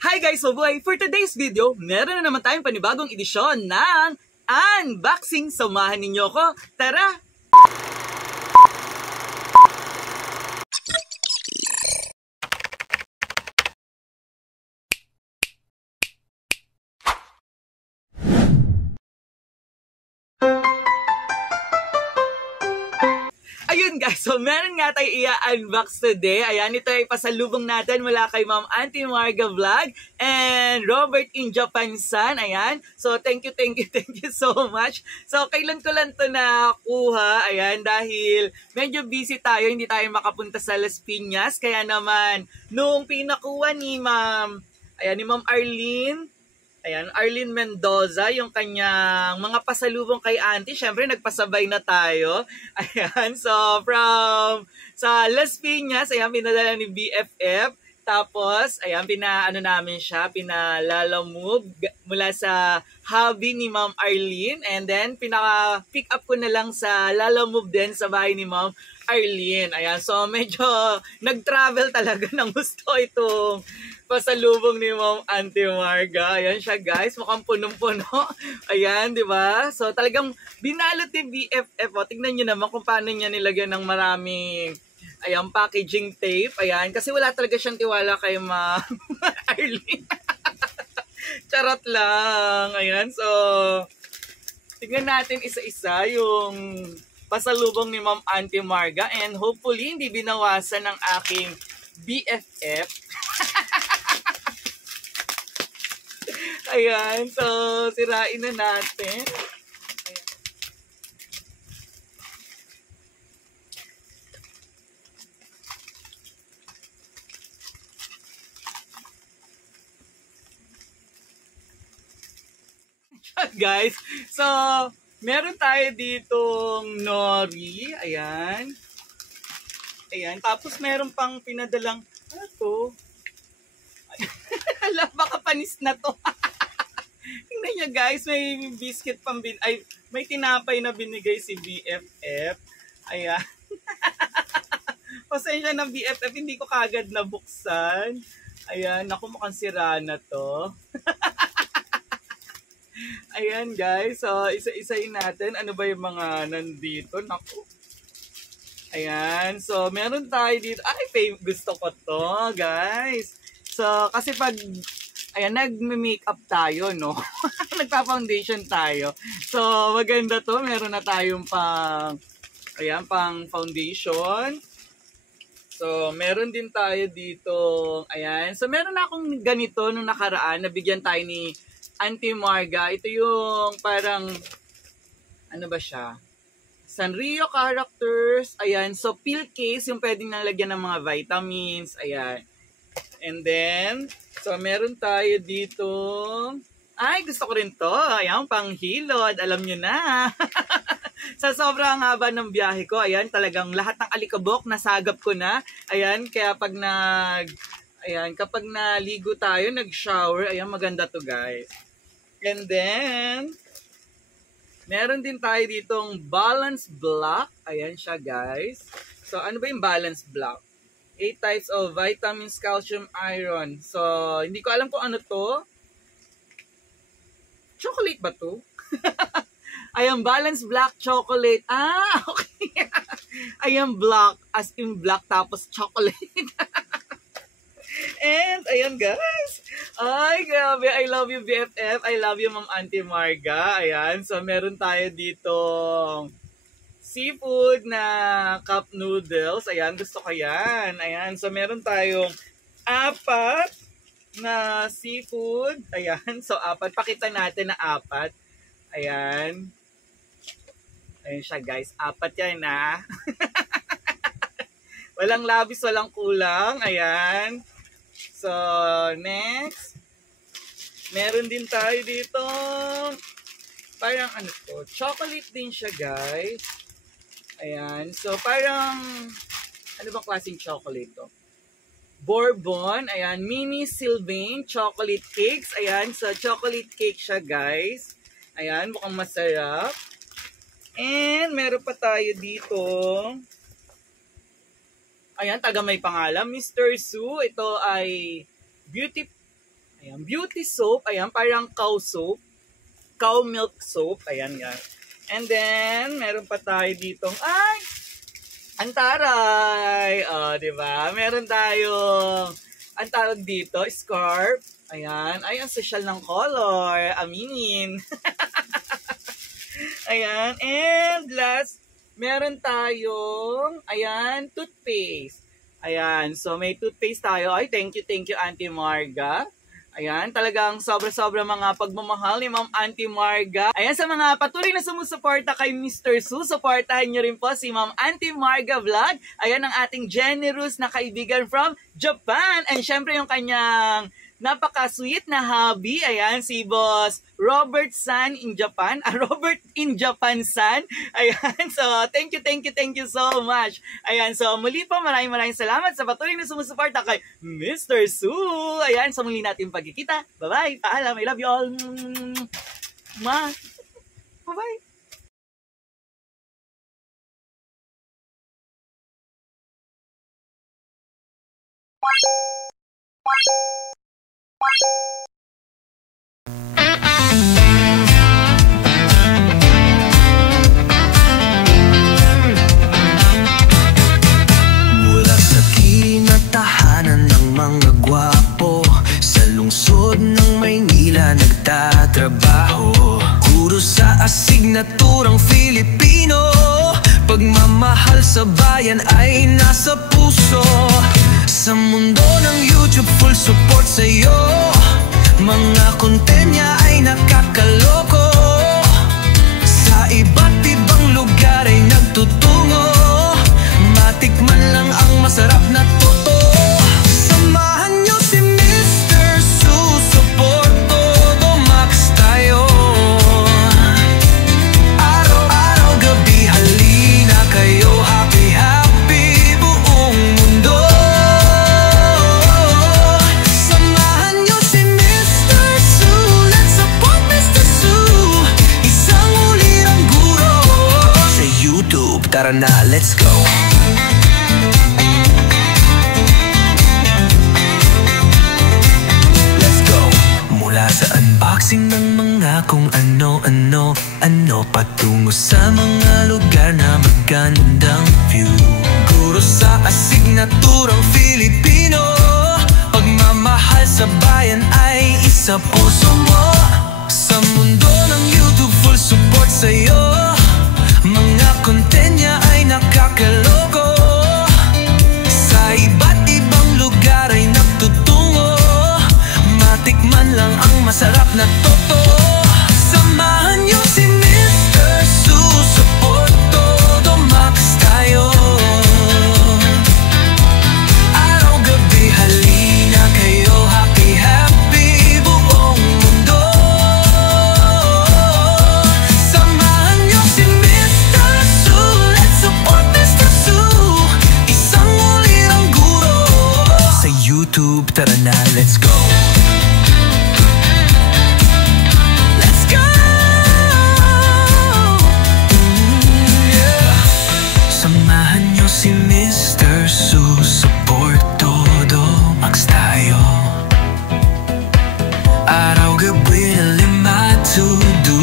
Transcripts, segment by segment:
Hi guys, so boy, for today's video, meron na naman tayong panibagong edisyon ng unboxing. Samahan ninyo ko. Tara! Ayun guys, so meron nga tayo i-unbox today. Ayan, ito ay pasalubong natin mula kay Ma'am Auntie Marga Vlog and Robert in Japan-san. Ayan, so thank you so much. So kailan ko lang to nakuha, ayan, dahil medyo busy tayo, hindi tayo makapunta sa Las Piñas. Kaya naman, nung pinakuha ni Ma'am Arlene, ayan, Arlene Mendoza, yung kanyang mga pasalubong kay Auntie. Syempre, nagpasabay na tayo. Ayan, so sa Las Piñas, ayan, pinadala ni BFF. Tapos, ayan, namin siya, pinalalamove mula sa hobby ni Ma'am Arlene. And then, pinaka-pick up ko na lang sa lalamove din sa bahay ni Ma'am Arlene. Ayan, so medyo nag-travel talaga ng gusto itong pasalubong ni Ma'am Auntie Marga. Ayan siya guys, mukhang punong-puno. Ayan, di ba? So talagang binalot ni BFF. O, tignan nyo naman kung paano niya nilagyan ng maraming packaging tape. Ayan, kasi wala talaga siyang tiwala kay Ma'am Arlene. Charot lang. Ayan, so tignan natin isa-isa yung pasalubong ni Ma'am Auntie Marga and hopefully hindi binawasan ng aking BFF. Ayan, so sirain na natin. Ayan. Guys, so meron tayo ditong nori. Ayan. Ayan, tapos meron pang pinadalang, ano to? Alam, baka panis na to. Tingnan nyo guys, may biscuit pang may tinapay na binigay si BFF. Ayan. Pasensya na BFF, hindi ko kagad nabuksan. Ayan, naku, mukhang sira na to. Ayan guys, so isa-isayin natin. Ano ba yung mga nandito? Naku. Ayan, so meron tayo dito. Ay, gusto ko to guys. So, kasi pag nag-makeup tayo, no? Nagpa-foundation tayo. So, maganda to. Meron na tayong pang foundation. So, meron din tayo dito. Ayan. So, meron na akong ganito nung nakaraan. Nabigyan tayo ni Auntie Marga. Ito yung parang, ano ba siya? Sanrio characters. Ayan. So, pill case, yung pwedeng nalagyan ng mga vitamins. Ayan. And then, so meron tayo dito. Ay, gusto ko rin to. Ayan, panghilod. Alam nyo na. Sa sobrang haba ng biyahe ko, ayan, talagang lahat ng alikabok nasagap ko na. Ayan, kaya kapag naligo tayo, nag-shower, ayan, maganda to guys. And then, meron din tayo ditong balance block. Ayan siya guys. So, ano ba yung balance block? 8 types of vitamins, calcium, iron. So, hindi ko alam kung ano to. Chocolate ba to? Ayan, balance black chocolate. Ah, okay. Ayan, black. As in black, tapos chocolate. And, ayan guys. Ay, grabe. I love you, BFF. I love you, Ma'am Auntie Marga. Ayan, so meron tayo dito seafood na cup noodles. Ayan, gusto ko yan. Ayan, so meron tayong 4 na seafood. Ayan, so 4. Pakita natin na 4. Ayan. Ayan siya guys, 4 yan na. Walang labis, walang kulang. Ayan. So, next. Meron din tayo dito. Parang ano to, chocolate din siya guys. Ayan. So, parang, ano bang klaseng chocolate to? Bourbon. Ayan. Mini Sylvain chocolate cakes. Ayan. So, chocolate cake siya, guys. Ayan. Mukhang masarap. And, meron pa tayo dito. Ayan. Taga may pangalan. Mr. Sue. Ito ay beauty Ayan, beauty soap. Ayan, parang cow soap. Cow milk soap. Ayan, yan. And then, meron pa tayo ditong, ay! Ang taray! O, diba? Meron tayong, ang tawag dito, scarf. Ayan. Ay, ang social ng color. Aminin. Ayan. And last, meron tayong, ayan, toothpaste. Ayan. So, may toothpaste tayo. Ay, thank you, Auntie Marga. Ayan, talagang sobra-sobra mga pagmamahal ni Ma'am Auntie Marga. Ayan, sa mga patuloy na sumusuporta kay Mr. Su, supportahan nyo rin po si Ma'am Auntie Marga Vlog. Ayan ang ating generous na kaibigan from Japan. And syempre yung kanyang napaka-sweet na hubby. Ayan, si Boss Robert San in Japan. Robert in Japan San. Ayan, so thank you so much. Ayan, so muli po maraming salamat sa patuloy na sumusuporta kay Mr. Su. Ayan, so muli natin pagkikita. Bye-bye. Paalam. I love you all. Bye-bye. Mula sa kinatahanan ng mga gwapo, sa lungsod ng Maynila nagtatrabaho. Guro sa asignaturang Filipino, pagmamahal sa bayan ay nasa puso. Sa mundo ng YouTube, full support sa'yo. Mga content niya ay nakakaloko. Sa iba't ibang lugar ay nagtutungo. Matikman lang ang masarap na totoo. Samahan niyo si Mr. Su, support todo max tayo. Araw-araw gabi halina kayo, happy happy buong mundo. Samahan niyo si Mr. Su, let's support Mr. Su. Isang ulirang guro sa YouTube, tara na, let's go. Mula sa unboxing ng mga kung ano-ano, patungo sa mga lugar na magandang view. Guro sa asignaturang Filipino, pagmamahal sa bayan ay isa puso mo. Sa mundo ng YouTube, full support sa'yo. Mga content niya ay nakakaloko. Sa iba't ibang lugar ay nagtutungo. Matikman lang ang masarap na totoo. Samahan niyo si Mr. Su, support todo max tayo. Araw-gabi halina kayo, happy happy buong mundo. Samahan niyo si Mr. Su, let's support Mr. Su. Isang ulirang guro sa YouTube, tara na, let's go. Si Mr. Su, support todo max tayo. Araw-gabi na lima to do.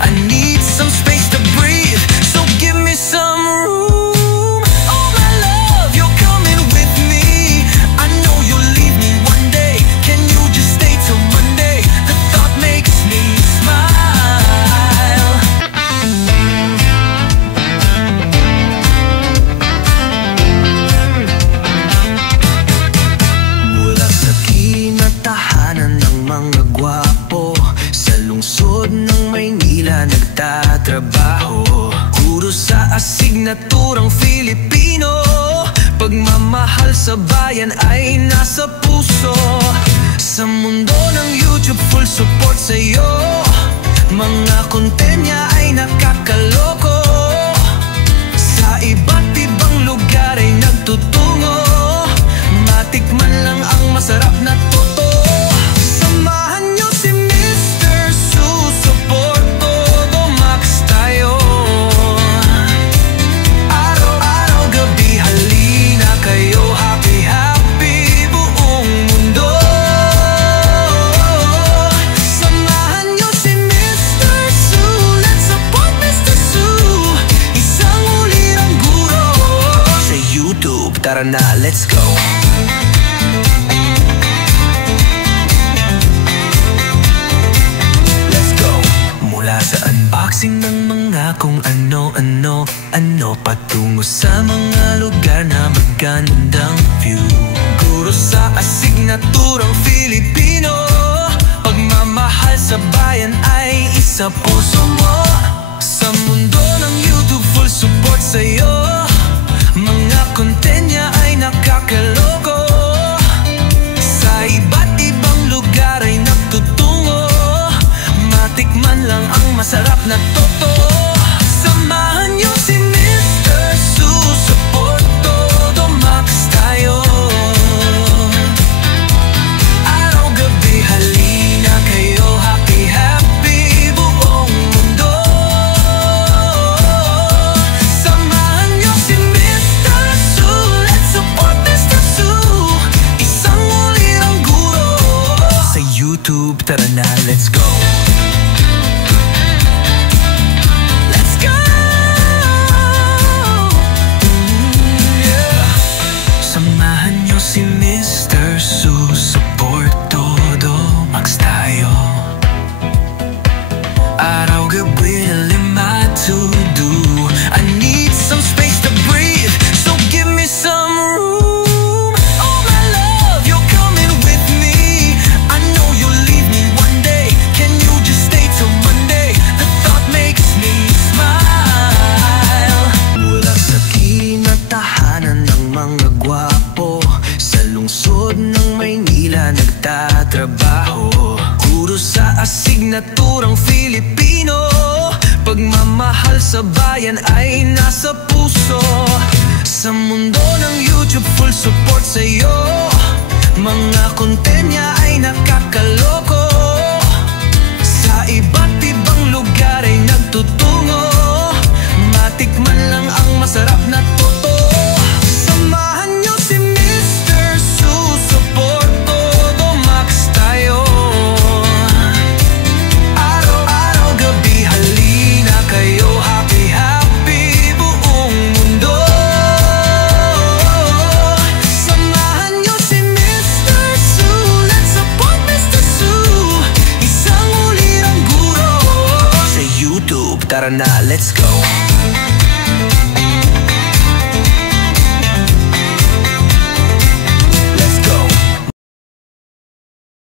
I need some space to breathe, so give me some room. Oh my love, you're coming with me. I know you'll leave me one day. Can you just stay till Monday? The thought makes me smile. Mga gwapo sa lungsod ng Maynila nagtatrabaho. Guro sa asignaturang Filipino, pagmamahal sa bayan ay nasa puso. Sa mundo ng YouTube, full support sa'yo. Mga content niya ay nakakaloko. Sa iba't ibang lugar ay nagtutungo. Matikman lang ang masarap na totoo. Samahan niyo si Mr. Su, support todo max tayo. Araw-araw gabi halina kayo, happy happy buong mundo. tara na, let's go. Let's go. Mula sa unboxing ng mga kung ano-ano, patungo sa mga lugar na magandang view. Guro sa asignaturang Filipino, pagmamahal sa bayan ay isa puso mo. Sa mundo ng YouTube, full support sa'yo. Mga content niya ay nakakalogo. Sa iba't ibang lugar ay nagtutungo. Matikman lang ang masarap na totoo. Samahan niyo si Mr. Support todo max tayo. Araw-gabi halina kayo, happy happy buong mundo. Samahan niyo si Mr. Su, let's support Mr. Su. Isang ulirang guro. Sa YouTube, tara na, let's go. Si Mr. Su, support todo, max tayo. Araw-gabi na lima to do. I need some space to breathe, so give me some room. Oh my love, you're coming with me. I know you'll leave me one day. Can you just stay till Monday? The thought makes me smile. Mula sa kinatahanan ng mga gwapo, lungsod ng Maynila nagtatrabaho. Guro sa asignaturang Filipino, pagmamahal sa bayan ay nasa puso. Sa mundo ng YouTube, full support sa'yo. Mga content niya ay nakakaloko. Sa iba't ibang lugar ay nagtutungo. Matikman lang ang masarap na totoo. Tara na, let's go.